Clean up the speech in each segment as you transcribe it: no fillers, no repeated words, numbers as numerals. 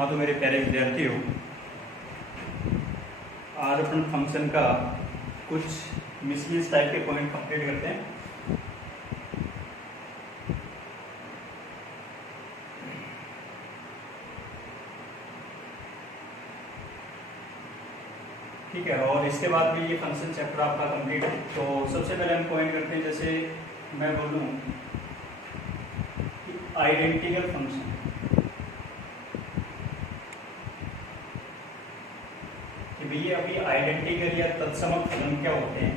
हाँ तो मेरे प्यारे विद्यार्थियों, आज अपन फंक्शन का कुछ मिसलिनियस टाइप के पॉइंट कंप्लीट करते हैं। ठीक है, और इसके बाद भी ये फंक्शन चैप्टर आपका कंप्लीट है। तो सबसे पहले हम पॉइंट करते हैं, जैसे मैं बोलूँ कि आइडेंटिकल फंक्शन, कि भैया अभी आइडेंटिकल या तत्समक फलन क्या होते हैं।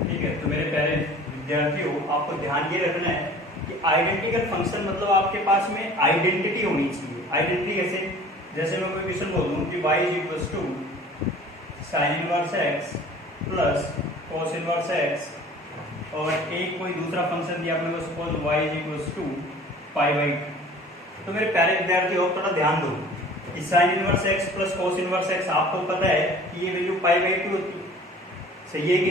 ठीक है, तो मेरे प्यारे विद्यार्थियों, आपको ध्यान ये रखना है कि आइडेंटिकल फंक्शन मतलब आपके पास में आइडेंटिटी होनी चाहिए। आइडेंटिटी कैसे? जैसे मैं कोई क्वेश्चन बोल दूं कि y equals to sine inverse x plus cos inverse x, और एक कोई दूसरा फंक्शन दिया अपने को, suppose y equals to pi by. तो मेरे प्यारे विद्यार्थियों, थोड़ा ध्यान दो कि sine inverse x plus cos inverse x आपको पता है कि ये वैल्यू पाई बाई 2 होती है, सही है कि?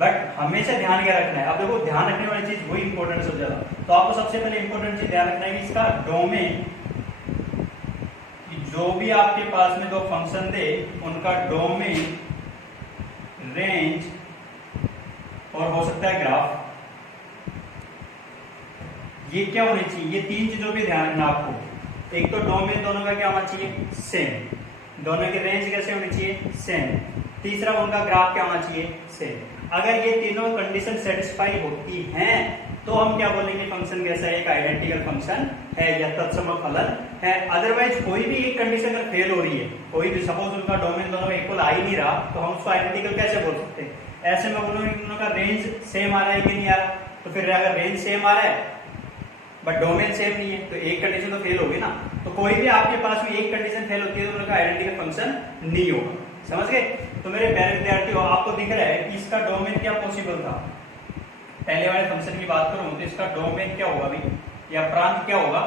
बट हमेशा ध्यान क्या रखना है, अब देखो ध्यान रखने वाली चीज वही इंपॉर्टेंट हो जाता है। तो आपको सबसे पहले इंपॉर्टेंट चीज ध्यान रखना है कि इसका डोमेन, जो भी आपके पास में दो फंक्शन दे उनका डोमेन, रेंज और हो सकता है ग्राफ, ये क्या होने चाहिए? ये तीन चीजों पे ध्यान रखना आपको। एक तो डोमेन दोनों का क्या होना चाहिए? सेम। दोनों की रेंज कैसे होनी चाहिए? सेम। तीसरा उनका ग्राफ क्या होना चाहिए? सेम। अगर ये तीनों कंडीशन सेटिस्फाई होती हैं तो हम क्या बोलेंगे, फंक्शन कैसा है? एक आइडेंटिकल फंक्शन है या तत्सम फलन है। अदरवाइज कोई भी एक कंडीशन अगर फेल हो रही है, कोई भी, सपोज उनका डोमेन दोनों इक्वल आ ही नहीं रहा, तो हम उसको आइडेंटिकल कैसे बोल सकते हैं? ऐसे में बोलूंगा कि दोनों का रेंज सेम आ रहा है कि नहीं आ रहा। तो फिर अगर रेंज सेम आ रहा है बट डोमेन सेम नहीं है तो एक कंडीशन तो फेल होगी ना। तो कोई भी आपके पास में एक कंडीशन फेल होती है तो उनका आइडेंटिकल फंक्शन नहीं होगा। समझ गए? तो मेरे प्यारे विद्यार्थियों, आपको दिख रहा है कि इसका डोमेन क्या पॉसिबल था। पहले वाले फंक्शन की बात करूं तो इसका डोमेन क्या होगा अभी, या प्रांत क्या होगा?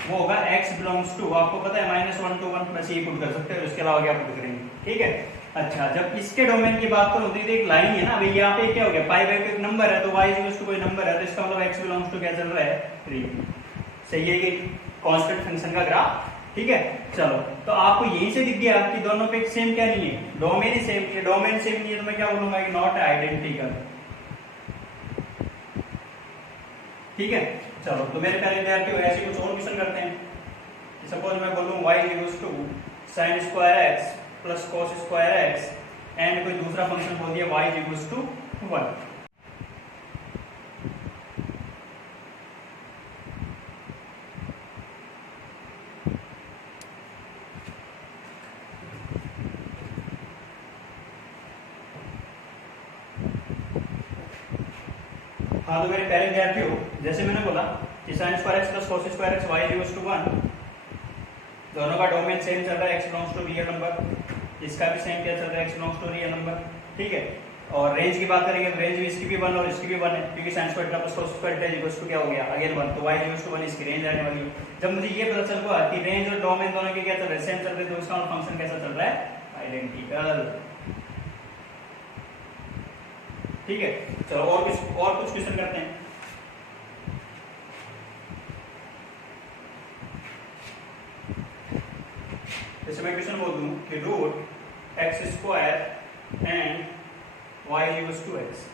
वो होगा x बिलोंग्स टू, आपको पता है -1 to 1 बस ये पुट कर सकते हो, उसके अलावा क्या पुट करेंगे? ठीक है। अच्छा, जब इसके डोमेन की बात करूं तो ये एक लाइन है ना, अभी यहाँ पे क्या हो गया, पाई बाई एक नंबर है, तो y इक्वल्स टू कोई नंबर है, तो इसका मतलब x बिलोंग्स टू क्या चल रहा है? 3। सही है कि? कांस्टेंट फंक्शन का ग्राफ। ठीक है, चलो, तो आपको यहीं से दिख गया कि दोनों पे सेम क्या नहीं है, डोमेन ही सेम है। डोमेन सेम नहीं है तो मैं क्या बोलूंगा कि नॉट आइडेंटिकल। ठीक है, चलो, तो मेरे प्यारे विद्यार्थियों, ऐसे कुछ और क्वेश्चन करते हैं। सपोज मैं बोलूं y equals to sin square x plus cos square x, and कोई दूसरा फंक्शन बोल दिया y इक्वल्स टू 1। हाँ, तो मेरे प्यारे विद्यार्थियों, जैसे मैंने बोला कि sin square x plus cos square x y equals to 1, दोनों का डोमेन सेम चल रहा है, x belongs to real number, इसका भी सेम क्या चल रहा है, x belongs to real number. ठीक है, और रेंज की बात करेंगे तो रेंज भी इसकी भी 1 और इसकी भी 1 है, क्योंकि sin square plus cos square equals to क्या हो गया, अगेन 1, तो y इक्वल्स टू 1 इसकी रेंज आने वाली है। जब मुझे ये पता चल गया कि रेंज और डोमेन दोनों के क्या चल रहा है, सेम चल रहे, तो इसका फंक्शन कैसा चल रहा है? आइडेंटिकल। ठीक है, चलो, और कुछ क्वेश्चन करते हैं। जैसे मैं क्वेश्चन बोल दूं कि root x square and y equals to x।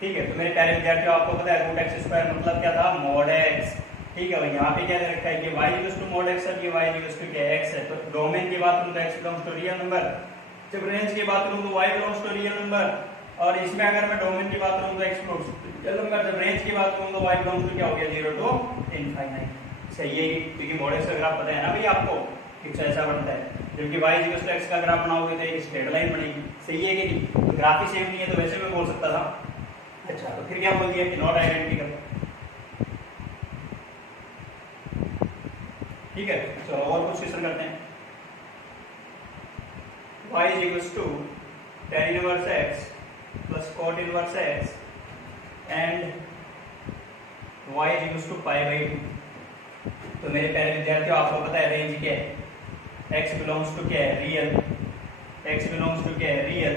ठीक है, तो मेरे प्यारे विद्यार्थियों, आपको पता है रूट एक्स स्क्वायर मतलब क्या था? Mod x। ठीक है, यहाँ पे क्या दे रखा है कि y equals to mod x है, ये y इक्वल्स टू क्या x है। तो डोमेन की बात करूं तो x belongs to real number, जब रेंज की बात करूं तो y belongs to real number, और इसमें अगर मैं डोमेन की बात करूं तो x belongs to real number, जब रेंज की बात करूं तो y बिलोंग्स टू क्या हो गया? 0 to इनफाइनाइट। सही है, क्योंकि मॉड x का ग्राफ पता है ना भाई आपको, कुछ ऐसा बनता है, जबकि y इक्वल्स टू x का ग्राफ बनाओगे तो एक स्ट्रेट लाइन बनेगी। सही है कि नहीं? तो ग्राफ ही सेम नहीं है तो वैसे मैं बोल सकता था। अच्छा, तो फिर क्या बोल दिया कि नॉट आइडेंटिकल। ठीक है, चलो, और कुछ क्वेश्चन करते हैं। y equals to tan inverse x plus cot inverse x and y equals to pi by 2। तो मेरे प्यारे विद्यार्थियों, आपको पता है रेंज क्या है? x बिलोंग्स टू क्या है? रियल। x बिलोंग्स टू क्या है? रियल।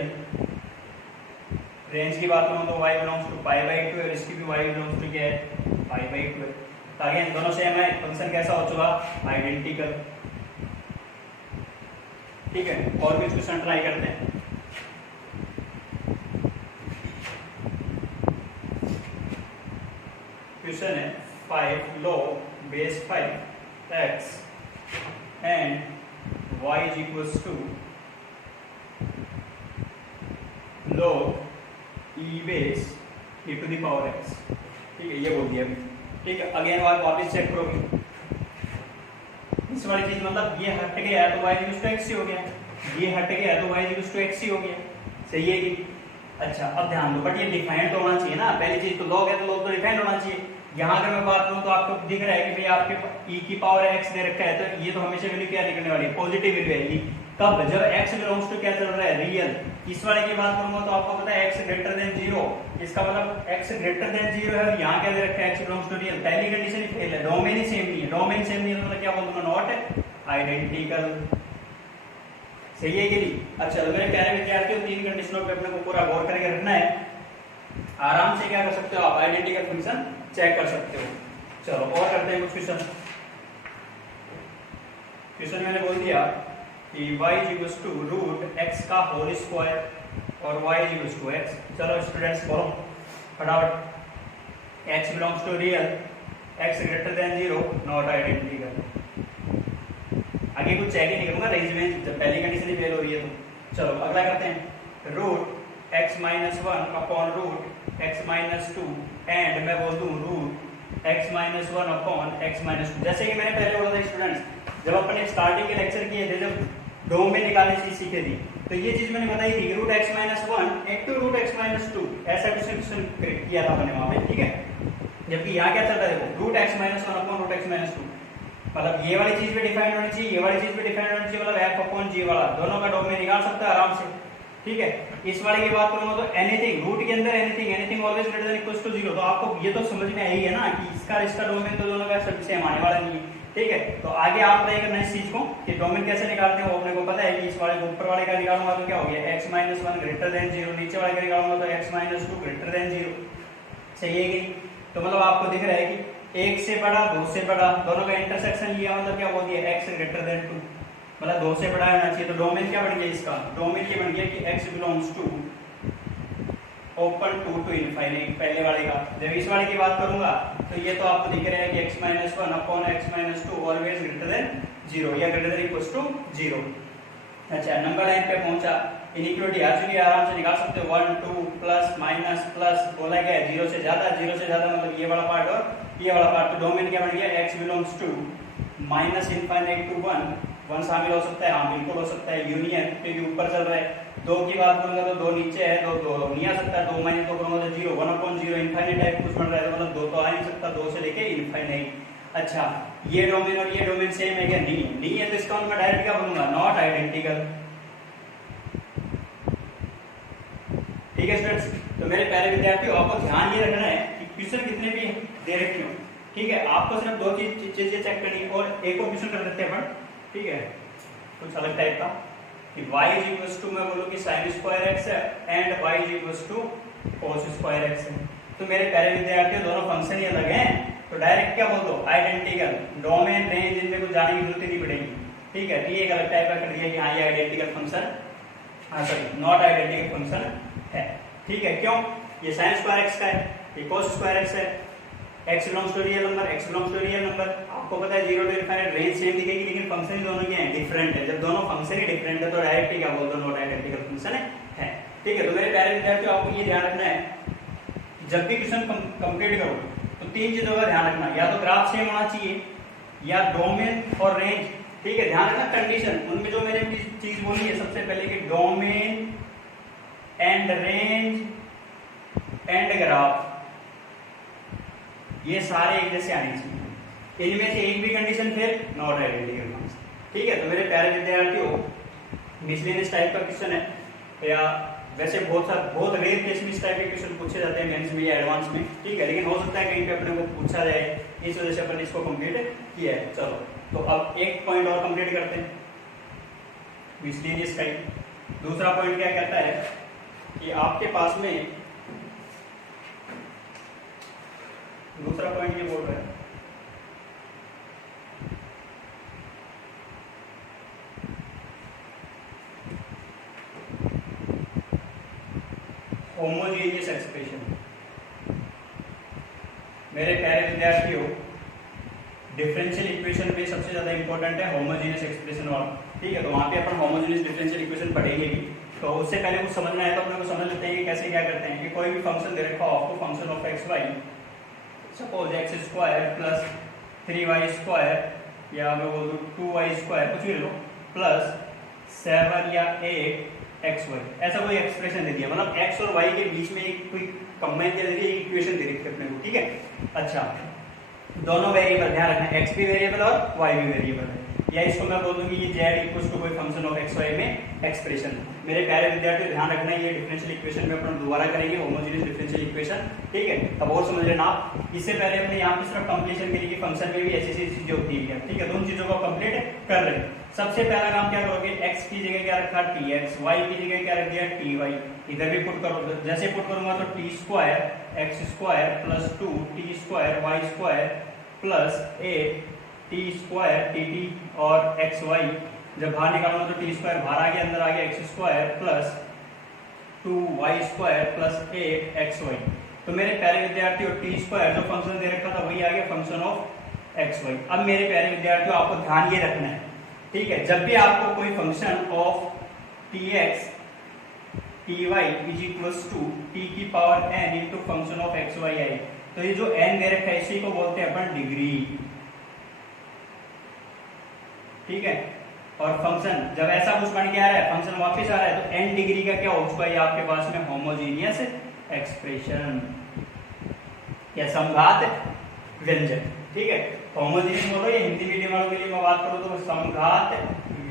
रेंज की बात करूँ तो y belongs to pi by 2 और इसकी भी y बिलोंग्स टू क्या है पाई बाई 2 है। तो अगेन दोनों सेम है, फंक्शन कैसा हो चुका आइडेंटिकल। ठीक है, और कुछ क्वेश्चन ट्राई करते हैं। क्वेश्चन है 5 log base 5 x and y is equals to log e base e to the power x। ठीक है, ये बोल दिया अभी। ठीक है, अगेन वापस चेक करोगे इस वाली चीज, मतलब ये हट गया तो y इक्वल्स टू x ही हो गया, ये हट गया तो y इक्वल्स टू x ही हो गया। सही है कि? अच्छा, अब ध्यान दो, बट ये डिफाइंड तो होना चाहिए ना, पहली चीज तो log है तो log तो डिफाइंड होना चाहिए। यहाँ अगर मैं बात करूँ तो आपको दिख रहा है कि भाई आपके e की पावर x दे रखा है, तो ये तो हमेशा वैल्यू क्या निकलने वाली है पॉजिटिव वैल्यू आएगी। कब? जब x बिलोंग्स टू क्या चल रहा है रियल। इस वाले की बात करूंगा तो आपको पता है x ग्रेटर देन 0, इसका मतलब x ग्रेटर देन 0 है, यहाँ क्या दे रखा है x बिलोंग्स टू रियल। पहली कंडीशन ही फेल है, डोमेन ही सेम नहीं है। डोमेन सेम नहीं है तो मतलब क्या बोल दूंगा नॉट आइडेंटिकल। सही है कि नहीं? अच्छा, तो मेरे प्यारे विद्यार्थियों, तीन कंडीशनों पे अपने को पूरा गौर करके रखना है। आराम से क्या कर सकते हो आप आइडेंटिकल फंक्शन चेक कर सकते हो। चलो और करते हैं कुछ क्वेश्चन। क्वेश्चन मैंने बोल दिया कि y is equals to root x का होल स्क्वायर और y is equals to x। चलो स्टूडेंट्स बोलो फटाफट, x belongs to real, x greater than 0, not identical. आगे कुछ चेक ही नहीं करूंगा, रेंज जब पहली कंडीशन ही फेल हो रही है तो। चलो अगला करते हैं, root x minus 1 upon root x minus 2 and मैं बोल दूं root x minus 1 upon x minus 2। जैसे कि मैंने पहले बोला था स्टूडेंट्स, जब अपने स्टार्टिंग के लेक्चर किए थे, जब डोमेन निकालने चीज सीखे थी, तो ये चीज मैंने बताई थी कि root x minus 1 into root x minus 2, ऐसा क्वेश्चन किया था मैंने वहां पे। ठीक है, जबकि यहाँ क्या चल रहा है देखो, root x minus 1 upon root x minus 2, मतलब ये वाली चीज भी डिफाइंड होनी चाहिए, ये वाली चीज भी डिफाइंड होनी चाहिए, मतलब f अपॉन g वाला दोनों का डोमेन निकाल सकता है आराम से। ठीक है, इस वाले की बात करूंगा तो एनीथिंग रूट के अंदर anything always greater than equals to 0, तो आपको ये तो समझ में आई है ना कि इसका डोमेन तो दोनों का सेम आने वाला नहीं है। ठीक है, तो आगे आप ट्राई करना इस चीज को कि डोमेन कैसे निकालते हैं, वो अपने को पता है कि इस वाले को ऊपर वाले का निकालूंगा तो क्या हो गया x माइनस 1 ग्रेटर देन 0, नीचे वाले का निकालूंगा तो x माइनस 2 ग्रेटर देन 0। सही है कि? तो मतलब आपको दिख रहा है कि 1 से बड़ा 2 से बड़ा दोनों का इंटरसेक्शन लिया, मतलब क्या बोल दिया x ग्रेटर देन 2, मतलब 2 से बड़ा होना चाहिए। तो डोमेन क्या बन गया इसका? डोमेन ये बन गया कि x belongs to open to infinite, पहले वाले का। जब इस वाले की बात करूंगा तो ये तो आपको दिख रहा है कि x minus 1 upon x minus 2 always greater than 0 या ग्रेटर देन इक्वल्स टू 0। अच्छा, नंबर लाइन पे पहुंचा, इनइक्वालिटी आ चुकी है, आराम से निकाल सकते हो 1 2 प्लस माइनस प्लस, बोला गया है 0 से ज्यादा मतलब ये वाला पार्ट और ये वाला पार्ट। तो डोमेन क्या बन गया? x belongs to minus infinite to 1 शामिल हो सकता है, हाँ बिल्कुल हो सकता है, यूनियन क्योंकि ऊपर चल रहा है। 2 की बात करूंगा तो 2 नीचे है, 2 नहीं आ सकता, 2 माइनस 2 करूंगा तो 0, 1 अपॉन 0 इनफाइनाइट टाइप कुछ बन रहा है, तो मतलब 2 तो आ नहीं सकता, 2 से लेके इनफाइनाइट। अच्छा, ये डोमेन और ये डोमेन सेम है क्या? नहीं है, तो इसका मैं डायरेक्ट क्या बनूंगा? Not identical. ठीक है स्टूडेंट्स, तो मेरे प्यारे विद्यार्थियों, आपको ध्यान ये रखना है कि क्वेश्चन कितने भी दे रखे हो, ठीक है, आपको सिर्फ 2 चीजें चेक करनी है। और एक और क्वेश्चन कर लेते हैं अपन, ठीक है, कुछ अलग टाइप का, कि y is equals to मैं बोलूँ कि sin स्क्वायर x है and y is equals to cos square x है। तो मेरे प्यारे विद्यार्थियों, दोनों फंक्शन ही अलग हैं, तो डायरेक्ट क्या बोल दो? आइडेंटिकल। डोमेन रेंज इनमें कुछ जाने की जरूरत ही नहीं पड़ेगी। ठीक है, तो ये एक अलग टाइप का कर दिया कि हाँ ये आइडेंटिकल फंक्शन, हाँ सॉरी नॉट आइडेंटिकल फंक्शन है। ठीक है, क्यों? ये sin स्क्वायर x का है, ये cos स्क्वायर x है, x belongs to real number, x belongs to real number. आपको पता है 0 टू इनफाइनाइट रेंज सेम दिखेगी, लेकिन फंक्शन ही दोनों के हैं डिफरेंट है। जब दोनों फंक्शन ही डिफरेंट है तो डायरेक्ट क्या बोल दो? नॉट आइडेंटिकल फंक्शन है। ठीक है, तो मेरे प्यारे विद्यार्थियों, आपको ये ध्यान रखना है, जब भी क्वेश्चन कंप्लीट करो तो 3 चीजों का ध्यान रखना, या तो ग्राफ सेम होना चाहिए, या डोमेन और रेंज। ठीक है, ध्यान रखना कंडीशन, उनमें जो मैंने चीज बोली है सबसे पहले कि domain and range and graph, ये सारे एक जैसे आने चाहिए। इनमें से एक भी condition fail, not identical function. ठीक है, तो मेरे प्यारे विद्यार्थियों, मिसलेनियस टाइप का क्वेश्चन है, या वैसे बहुत रेयर केस में इस टाइप के क्वेश्चन पूछे जाते हैं मेंस में या एडवांस में। ठीक है, लेकिन हो सकता है कहीं पे अपने को पूछा जाए, इस वजह से अपन इसको कंप्लीट किया है। चलो, तो अब एक पॉइंट और कंप्लीट करते हैं मिसलेनियस टाइप। दूसरा पॉइंट क्या कहता है कि आपके पास में दूसरा पॉइंट ये बोल रहा है होमोजेनियस एक्सप्रेशन। मेरे प्यारे विद्यार्थियों, डिफरेंशियल इक्वेशन में सबसे ज्यादा इंपॉर्टेंट है होमोजेनियस एक्सप्रेशन वाला, ठीक है। तो वहां पे अपन होमोजेनियस डिफरेंशियल इक्वेशन पढ़ेंगे भी। तो उससे पहले कुछ समझना है तो अपने को समझ लेते हैं कि कैसे क्या करते हैं। कि कोई भी फंक्शन दे रखा हो आपको, function of x y, suppose x square plus 3y square या मैं बोल दूं 2y स्क्वायर, कुछ भी लो, प्लस 7 या 8 एक्स वाई, ऐसा कोई एक्सप्रेशन दे दिया, मतलब एक्स और वाई के बीच में एक कोई कंबाइन कर दी इक्वेशन दे रखी है अपने को, ठीक है। अच्छा, दोनों वेरिएबल ध्यान रखना, एक्स भी वेरिएबल और वाई भी वेरिएबल है, या इसको मैं बोल दूंगी ये z इक्वल्स टू कोई फंक्शन ऑफ एक्स वाई में एक्सप्रेशन। मेरे प्यारे विद्यार्थियों ध्यान रखना, ये डिफरेंशियल इक्वेशन में अपन दोबारा करेंगे होमोजेनियस डिफरेंशियल इक्वेशन, ठीक है। तब और समझ लेना आप। इससे पहले अपने यहाँ पे सिर्फ कंप्लीशन के लिए फंक्शन में भी ऐसी चीजें होती है, ठीक है। दोनों चीजों को कंप्लीट कर रहे हैं। सबसे पहला काम क्या करोगे, x की जगह क्या रखा tx, y की जगह क्या रख दिया ty, इधर भी पुट करो। जैसे पुट करूंगा तो t square x square plus 2 t square y square plus 8 t square tt और xy, जब बाहर निकालूंगा तो t स्क्वायर बाहर आ गया, अंदर आ गया x square plus 2y square plus 8 xy। तो मेरे प्यारे विद्यार्थियों, t स्क्वायर जो फंक्शन दे रखा था वही आ गया फंक्शन ऑफ xy। अब मेरे प्यारे विद्यार्थियों आपको ध्यान ये रखना है, ठीक है, जब भी आपको कोई function of tx ty is equals to t की power n into function of xy आई, तो ये जो n दे रखा है इसी को बोलते हैं अपन डिग्री, ठीक है। और फंक्शन जब ऐसा कुछ बन के आ रहा है, फंक्शन वापस आ रहा है, तो n डिग्री का क्या हो चुका है आपके पास में होमोजेनियस एक्सप्रेशन या समघात व्यंजक, ठीक है। होमोजेनियस बोलो या हिंदी मीडियम वालों के लिए मैं बात करूं तो समघात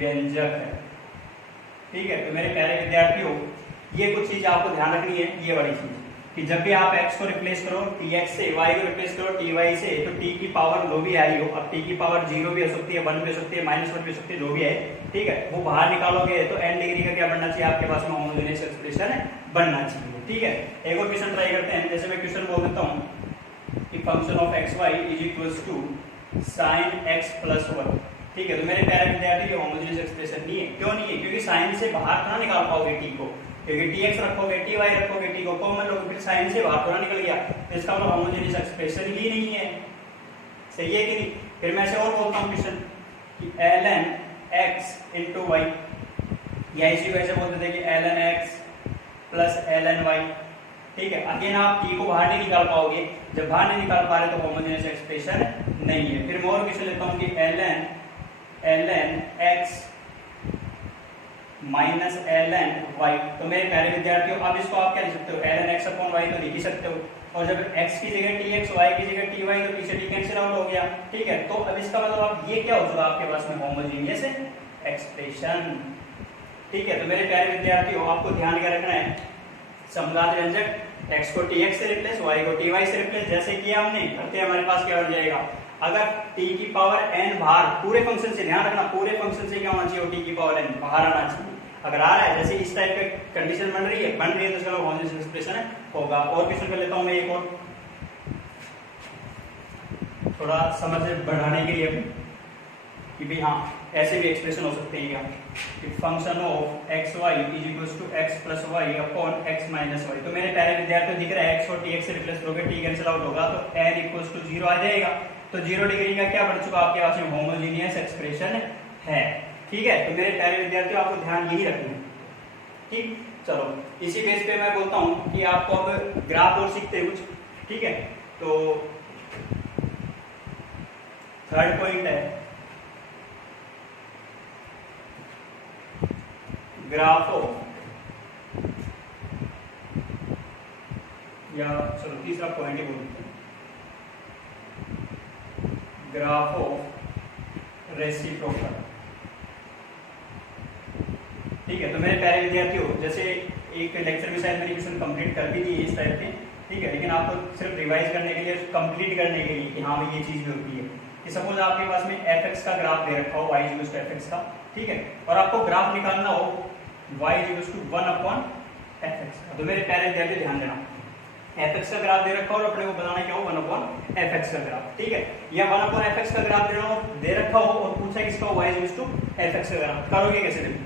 व्यंजक है, ठीक है। तो मेरे प्यारे विद्यार्थियों, ये कुछ चीज आपको ध्यान रखनी है, ये बड़ी चीज कि जब भी आप x को रिप्लेस करो tx से, y को रिप्लेस करो ty से, तो t की पावर जो भी आई हो, अब t की पावर 0 भी हो सकती है, 1 भी हो सकती है, -1 भी हो सकती है, जो भी है, ठीक है, वो बाहर निकालोगे तो n डिग्री का क्या बनना चाहिए आपके पास में होमोजेनियस एक्सप्रेशन बनना चाहिए, ठीक है। एक और क्वेश्चन ट्राई करते हैं। जैसे मैं क्वेश्चन बोल देता हूँ कि function of xy is equals to sin x plus 1, ठीक है। तो मेरे प्यारे विद्यार्थी, ये होमोजेनियस एक्सप्रेशन नहीं है। क्यों नहीं है? क्योंकि sin से बाहर ना निकाल पाओगे t को, क्योंकि tx रखोगे ty रखोगे, t को कॉमन लोगे, फिर sin से बाहर थोड़ा निकल गया, तो इसका मतलब होमोजेनियस एक्सप्रेशन ही नहीं है, सही है कि नहीं। फिर मैं ऐसे और बोलता हूँ क्वेश्चन कि ln x into y, या इसी को ऐसे बोल देते हैं कि ln x plus ln y, ठीक है। अगेन आप t को बाहर नहीं निकाल पाओगे, जब बाहर नहीं निकाल पा रहे तो होमोजेनियस एक्सप्रेशन नहीं है। फिर मैं और क्वेश्चन लेता हूँ कि ln x minus ln y, तो मेरे प्यारे विद्यार्थियों अब इसको आप क्या लिख सकते हो, ln x अपॉन y तो लिख ही सकते हो, और जब x की जगह tx, y की जगह ty, तो पीछे t कैंसिल आउट हो गया, ठीक है। तो अब इसका मतलब आप ये क्या हो चुका आपके पास में होमोजेनियस एक्सप्रेशन, ठीक है। तो मेरे प्यारे विद्यार्थियों, आपको ध्यान क्या रखना है, समघात व्यंजक, x को tx से रिप्लेस, y को ty से रिप्लेस, जैसे किया हमने, करते हमारे पास क्या बन जाएगा, अगर t की पावर n बाहर पूरे फंक्शन से, ध्यान रखना पूरे फंक्शन से क्या होना चाहिए, t की पावर n बाहर आना चाहिए। अगर आ रहा है, जैसे इस टाइप का कंडीशन बन रही है तो इसका होमोजेनियस एक्सप्रेशन होगा। और क्वेश्चन कर लेता हूं मैं एक और, थोड़ा समझ बढ़ाने के लिए कि भाई हाँ ऐसे भी एक्सप्रेशन हो सकते हैं क्या, कि function of x y is equals to x plus y upon x minus y. तो मेरे प्यारे विद्यार्थियों दिख रहा है, एक्स और tx से रिप्लेस करोगे, t कैंसिल आउट होगा, तो n इक्वल्स टू 0 आ जाएगा। तो 0 डिग्री का क्या बन चुका आपके पास में होमोजेनियस एक्सप्रेशन है, ठीक है। तो मेरे प्यारे विद्यार्थियों, आपको ध्यान यही रखना है, ठीक। चलो इसी बेस पे मैं बोलता हूँ कि आपको अब ग्राफ और सीखते हैं कुछ, ठीक है। तो थर्ड पॉइंट है ग्राफ ऑफ, या चलो तीसरा पॉइंट ही बोलते हैं, ग्राफ ऑफ रेसिप्रोकल, ठीक है। तो मेरे प्यारे विद्यार्थियों, जैसे एक लेक्चर में शायद मैंने क्वेश्चन कंप्लीट कर भी दी इस टाइप के, ठीक है, लेकिन आपको सिर्फ रिवाइज करने के लिए, कंप्लीट करने के लिए कि हाँ भाई ये चीज भी होती है, कि सपोज आपके पास में fx का ग्राफ दे रखा हो, y इक्वल्स टू fx का, ठीक है, और आपको ग्राफ निकालना हो y equals to 1 upon fx का। तो मेरे प्यारे विद्यार्थी ध्यान देना, fx का ग्राफ दे रखा हो और अपने को बताना क्या हो 1/fx का ग्राफ, ठीक है। या 1/fx का ग्राफ दे रखा हो और पूछा किसका हो y इक्वल्स टू fx का ग्राफ, करोगे कैसे देखो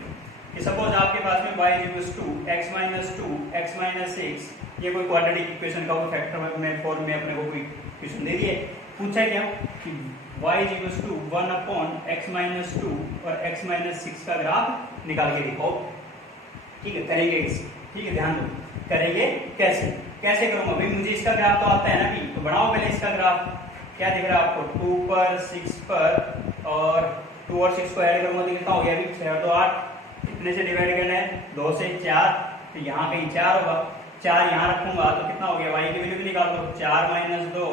कि सपोज आपके पास में y equals to x - 2 x - 6, ये कोई क्वाड्रेटिक इक्वेशन का फैक्टर में फॉर्म में अपने को कोई इक्वेशन दे दिए, पूछा क्या कि y इक्वल्स टू 1/x - 2 और x - 6 का ग्राफ निकाल के दिखाओ, ठीक है। करेंगे कैसे, ठीक है, ध्यान दो करेंगे कैसे, कैसे करूंगा भाई, मुझे इसका ग्राफ तो आता है ना कि, तो बनाओ पहले इसका ग्राफ। क्या दिख रहा है आपको 2 पर 6 पर, और 2 और 6 को ऐड करूंगा तो कितना हो गया अभी 6 और 2 8, कितने से डिवाइड करना है 2 से 4, तो यहाँ कहीं 4 होगा, 4 यहाँ रखूंगा तो कितना हो गया, y की वैल्यू भी निकाल दो, 4 - 2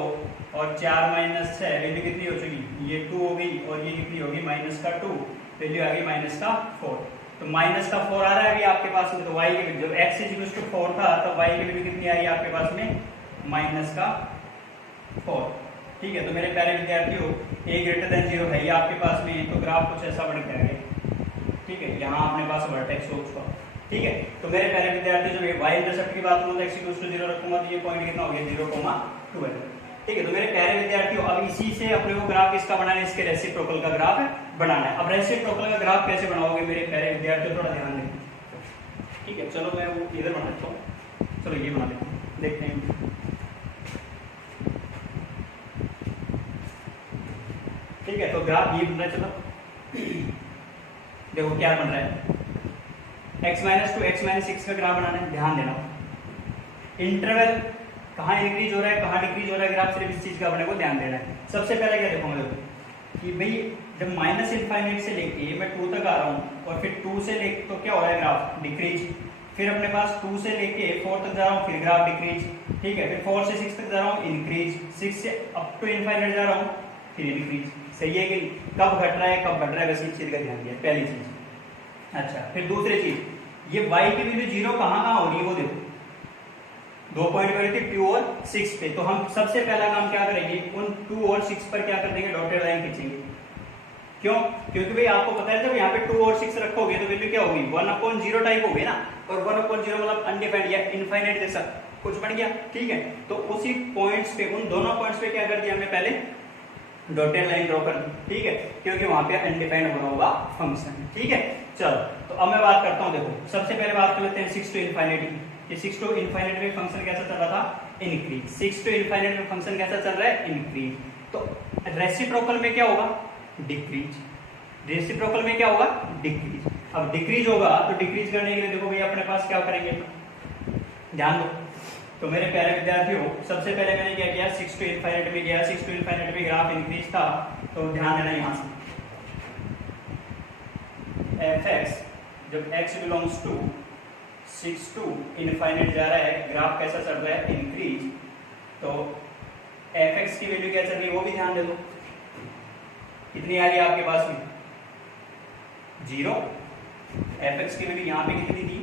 और 4 - 6 वैल्यू कितनी हो चुकी, ये 2 हो गई और ये कितनी होगी -2, वैल्यू आ गई -4, तो -4 आ रहा है अभी आपके पास में, तो y की वैल्यू जब x इक्वल्स टू 4 था तो y की वैल्यू कितनी आई आपके पास में -4, ठीक है। तो मेरे प्यारे विद्यार्थियों a ग्रेटर देन 0 है ये आपके पास में, तो ग्राफ कुछ ऐसा बन के आएगा, ठीक है। यहाँ अपने पास वर्टेक्स हो उसका, ठीक है। तो मेरे प्यारे विद्यार्थी जब y इंटरसेप्ट की बात करूँ तो x इक्वल्स टू 0 रखूंगा तो ये पॉइंट कितना हो गया 0,2, ठीक है। तो मेरे प्यारे विद्यार्थियों अब इसी से अपने को ग्राफ किसका बनाना है, इसके रेसिप्रोकल का ग्राफ बनाना है। अब रेसिप्रोकल का ग्राफ कैसे बनाओगे मेरे प्यारे विद्यार्थियों, थोड़ा ध्यान दें, ठीक है। चलो मैं वो इधर बनाता हूँ, चलो ये बना लेते हैं, देखते हैं। ठीक है, तो ग्राफ ये बन रहा है, चलो देखो क्या बन रहा है, x - 2 x - 6 का ग्राफ बनाना है, ध्यान देना। इंटरवल कहाँ इंक्रीज हो रहा है कहाँ डिक्रीज हो रहा है ग्राफ, सिर्फ इस चीज का अपने को ध्यान देना है। सबसे पहले क्या देखो मैं कि भाई जब -∞ से लेके मैं 2 तक आ रहा हूँ और फिर 2 से लेके तो क्या हो रहा है ग्राफ डिक्रीज, फिर अपने पास 2 से लेके 4 तक जा रहा हूँ फिर ग्राफ डिक्रीज, ठीक है। फिर 4 से 6 तक जा रहा हूँ इंक्रीज, 6 से अप टू इनफाइनाइट जा रहा हूँ फिर डिक्रीज, सही है कि कब घट रहा है कब बढ़ रहा है, बस इस चीज का ध्यान दिया पहली चीज। अच्छा, फिर दूसरी चीज, ये y की वैल्यू 0 कहाँ हो रही है वो देखो, 2 पॉइंट पर थी 2 और 6 पे, तो हम सबसे पहला काम क्या करेंगे, उन 2 और 6 पर क्या कर देंगे डॉटेड लाइन खींचेंगे। क्यों, क्योंकि भाई आपको पता है जब यहाँ पे 2 और 6 रखोगे तो वैल्यू क्या होगी 1/0 टाइप होगी ना, और 1/0 मतलब अनडिफाइंड या इनफाइनाइट जैसा कुछ बन गया, ठीक है। तो उसी पॉइंट्स पे, उन दोनों पॉइंट्स पे क्या कर दिया हमने पहले डॉटेड लाइन ड्रॉ कर दी, ठीक है, क्योंकि वहां पे अनडिफाइंड बना हुआ फंक्शन, ठीक है। चलो तो अब मैं बात करता हूँ, देखो सबसे पहले बात कर लेते हैं 6 टू इनफाइनिटी। ये 6 टू इनफाइनाइट में फंक्शन कैसा चल रहा था, इंक्रीज। 6 टू इनफाइनाइट में फंक्शन कैसा चल रहा है, इंक्रीज। तो रेसिप्रोकल में क्या होगा, डिक्रीज। रेसिप्रोकल में क्या होगा, डिक्रीज। अब डिक्रीज होगा तो डिक्रीज करने के लिए देखो भैया अपने पास क्या करेंगे, ध्यान दो। तो मेरे प्यारे विद्यार्थियों सबसे पहले मैंने क्या किया, 6 टू इनफाइनाइट में गया, 6 टू इनफाइनाइट में ग्राफ इंक्रीज था, तो ध्यान देना यहां से fx जब x belongs to 6 to infinite जा रहा है, ग्राफ कैसा चल रहा है, इंक्रीज। तो fx की वैल्यू क्या चल रही है वो भी ध्यान दे दो, कितनी आ रही है आपके पास में 0। fx की वैल्यू यहाँ पे कितनी थी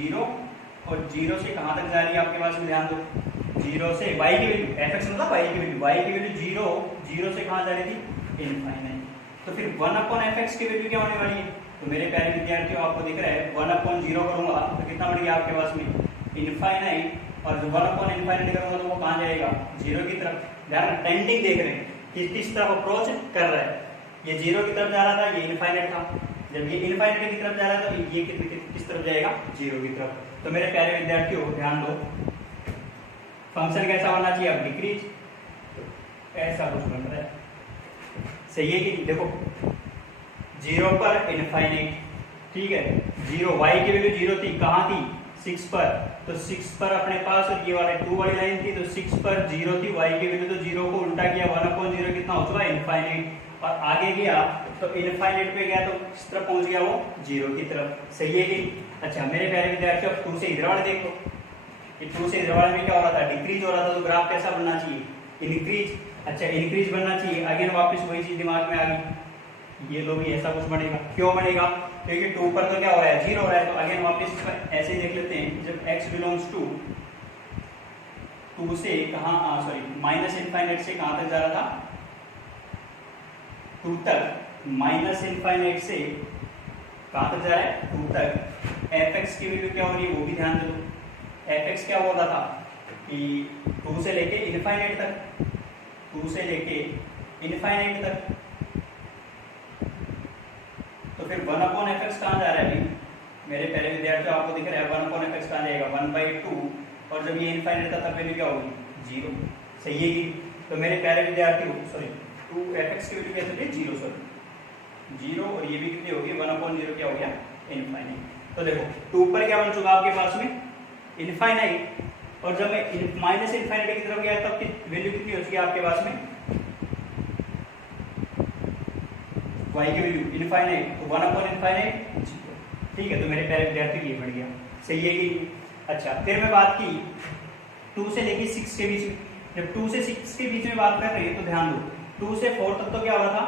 0, और 0 से कहां तक जा रही है आपके पास में, ध्यान दो 0 से y की वैल्यू, fx मतलब y की वैल्यू, y की वैल्यू 0 से कहां जा रही थी इनफाइनाइट। तो फिर 1/fx की वैल्यू क्या होने वाली है, तो मेरे प्यारे विद्यार्थियों आपको दिख रहा है 1/0 करूंगा तो कितना बढ़ गया आपके पास में इनफाइनाइट, और जो 1/इनफाइनाइट करूंगा तो वो कहां जाएगा 0 की तरफ। ध्यान टेंडिंग देख रहे हैं कि किस तरफ अप्रोच कर रहा है, ये 0 की तरफ जा रहा था, ये इनफाइनाइट था, जब ये इनफाइनाइट की तरफ जा रहा है तो ये किस तरफ जाएगा 0 की तरफ। तो मेरे प्यारे विद्यार्थियों ध्यान दो, फंक्शन कैसा होना चाहिए, अब डिक्रीज, ऐसा कुछ बन रहा है, सही है कि देखो 0 पर इनफाइनाइट, ठीक है। 0 y की वैल्यू 0 थी, कहां थी 6 पर, तो 6 पर अपने पास ये वाले 2 वाली लाइन थी, तो 6 पर 0 थी, y की वैल्यू तो 0 को उल्टा किया 1/0 कितना हो चुका इनफाइनाइट, और आगे गया तो इनफाइनाइट पे गया तो किस तरफ पहुंच गया वो 0 की तरफ, सही है कि। अच्छा मेरे प्यारे विद्यार्थियों 2 से इधर वाले देखो, ये 2 से इधर वाले में क्या हो रहा था, डिक्रीज हो रहा था, तो ग्राफ कैसा बनना चाहिए इनक्रीज। अच्छा इंक्रीज बनना चाहिए, अगेन वापस वही चीज दिमाग में आ गई, ये लो भी ऐसा कुछ बनेगा, क्यों बनेगा, क्योंकि 2 पर तो क्या हो रहा है 0 हो रहा है, तो अगेन वापस ऐसे देख लेते हैं, जब x बिलोंग्स टू 2 से कहां, सॉरी -इनफाइनाइट से कहां तक जा रहा था 2 तक, -इनफाइनाइट से कहां तक जा रहा है 2 तक, fx की वैल्यू क्या हो रही है वो भी ध्यान दो, fx क्या हो रहा था कि 2 से लेके इनफाइनाइट तक, 2 से लेके इनफाइनाइट तक, तो फिर 1/fx कहाँ जा रहा है अभी मेरे पहले विद्यार्थियों, आपको दिख रहा है 1/fx कहाँ जाएगा 1/2, और जब ये इनफाइनाइट था तब वैल्यू क्या होगी 0, सही है कि? तो मेरे पहले विद्यार्थी, सॉरी 2fx की वैल्यू क्या चलिए 0, सॉरी 0, और ये भी कितनी होगी 1/0 क्या हो गया इनफाइनाइट। तो देखो 2 पर क्या बन चुका आपके पास में इनफाइनाइट, और जब मैं माइनस इनफाइनाइट की तरफ गया तब वैल्यू कितनी हो चुकी है आपके पास में y की वैल्यू इनफाइनाइट, तो 1/इनफाइनाइट, ठीक है। तो मेरे पहले विद्यार्थी ये बन गया, सही है कि? अच्छा, फिर मैं बात की 2 से लेके 6 के बीच में, जब 2 से 6 के बीच में बात कर रहे हैं तो ध्यान दो 2 से 4 तक तो क्या हो रहा था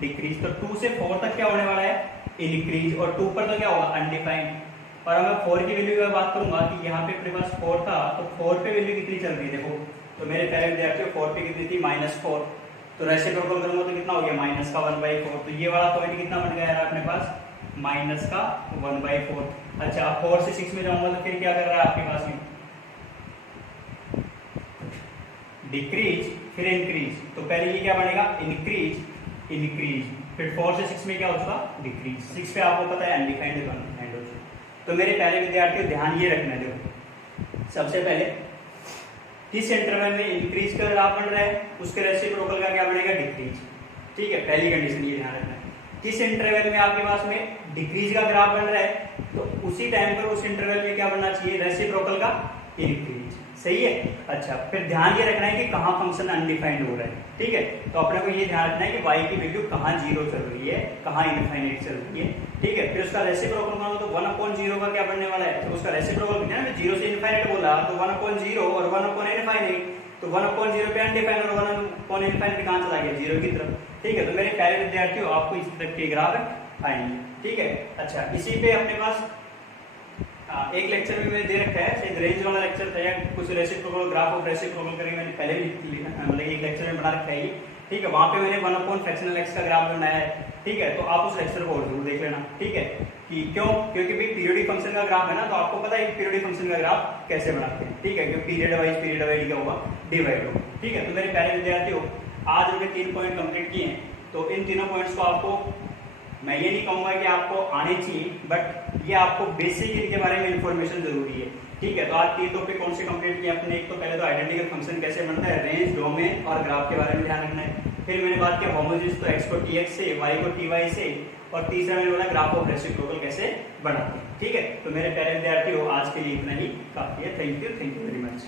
डिक्रीज, तो 2 से 4 तक क्या होने वाला है इंक्रीज, और 2 पर तो क्या होगा अनडिफाइंड। और अगर 4 की वैल्यू की बात करूंगा कि यहाँ पे अपने पास 4 था, तो 4 पे वैल्यू कितनी चल रही है देखो, तो मेरे पहले विद्यार्थियों 4 पे कितनी थी -4, तो रेसिप्रोकल करूंगा तो कितना हो गया माइनस का 1/4, तो ये वाला पॉइंट कितना बन गया यार अपने पास माइनस का 1/4। अच्छा, अब 4 से 6 में जाऊंगा तो फिर क्या कर रहा है आपके पास में डिक्रीज फिर इंक्रीज, तो पहले ये क्या बनेगा इंक्रीज इंक्रीज, फिर 4 से 6 में क्या हो चुका डिक्रीज, 6 पे आपको पता है अनडिफाइंड एंड हो चुका। तो मेरे पहले विद्यार्थियों ध्यान ये रखना है, देखो सबसे पहले किस इंटरवल में इंक्रीज का ग्राफ बन रहा है उसके रेसिप्रोकल का क्या बनेगा डिक्रीज, ठीक है। पहली कंडीशन ये ध्यान रखना है, किस इंटरवल में आपके पास में डिक्रीज का ग्राफ बन रहा है तो उसी टाइम पर उस इंटरवल में क्या बनना चाहिए रेसिप्रोकल का इंक्रीज, सही है। अच्छा, फिर ध्यान ये रखना है कि कहाँ फंक्शन अनडिफाइंड हो रहा है, ठीक है। तो अपने को ये ध्यान रखना है कि y की वैल्यू कहाँ 0 चल रही है, कहाँ इनफाइनाइट चल रही है, ठीक है। फिर उसका रेसिप्रोकल मानो तो 1/0 का क्या बनने वाला है, तो उसका रेसिप्रोकल कितना है 0 से इनफाइनाइट बोला, तो 1/0 और 1/इनफाइनाइट, तो 1/0 पे अनडिफाइंड और 1/इनफाइनाइट कहाँ चला गया 0 की तरफ, ठीक है। तो मेरे प्यारे विद्यार्थियों आपको इस तरह के ग्राफ आएंगे, ठीक है। अच्छा, इसी पे अपने पास एक लेक्चर में मैंने दे रखा है, शायद रेंज वाला लेक्चर था या कुछ रेसिप्रोकल ग्राफ ऑफ रेसिप्रोकल करके मैंने पहले भी मतलब एक लेक्चर में बना रखा है ये, ठीक है। वहां पे मैंने 1/फ्रैक्शनल x का ग्राफ बनाया है, ठीक है। तो आप उस लेक्चर को जरूर देख लेना, ठीक है। कि क्यों, क्योंकि भाई पीरियोडिक फंक्शन का ग्राफ है ना, तो आपको पता है पीरियोडिक फंक्शन का ग्राफ कैसे बनाते हैं, ठीक है। क्योंकि पीरियड वाइज क्या होगा डिवाइड होगा, ठीक है। तो मेरे प्यारे विद्यार्थियों आज हमने 3 पॉइंट कंप्लीट किए हैं, तो इन तीनों पॉइंट्स को आपको मैं ये नहीं कहूंगा कि आपको आने चाहिए, बट ये आपको बेसिक इनके बारे में इंफॉर्मेशन जरूरी है, ठीक है। तो आज 3 टॉपिक कौन से कंप्लीट किए अपने, एक तो पहले तो आइडेंटिकल फंक्शन कैसे बनता है, रेंज, डोमेन और ग्राफ के बारे में ध्यान रखना है। फिर मैंने बात किया होमोजीनियस, तो x को tx से, y को ty से, और तीसरा मैंने बोला ग्राफ ऑफ रेसिप्रोकल कैसे बनाते हैं, ठीक है। तो मेरे प्यारे विद्यार्थियों आज के लिए इतना ही काफी है। Thank you very much.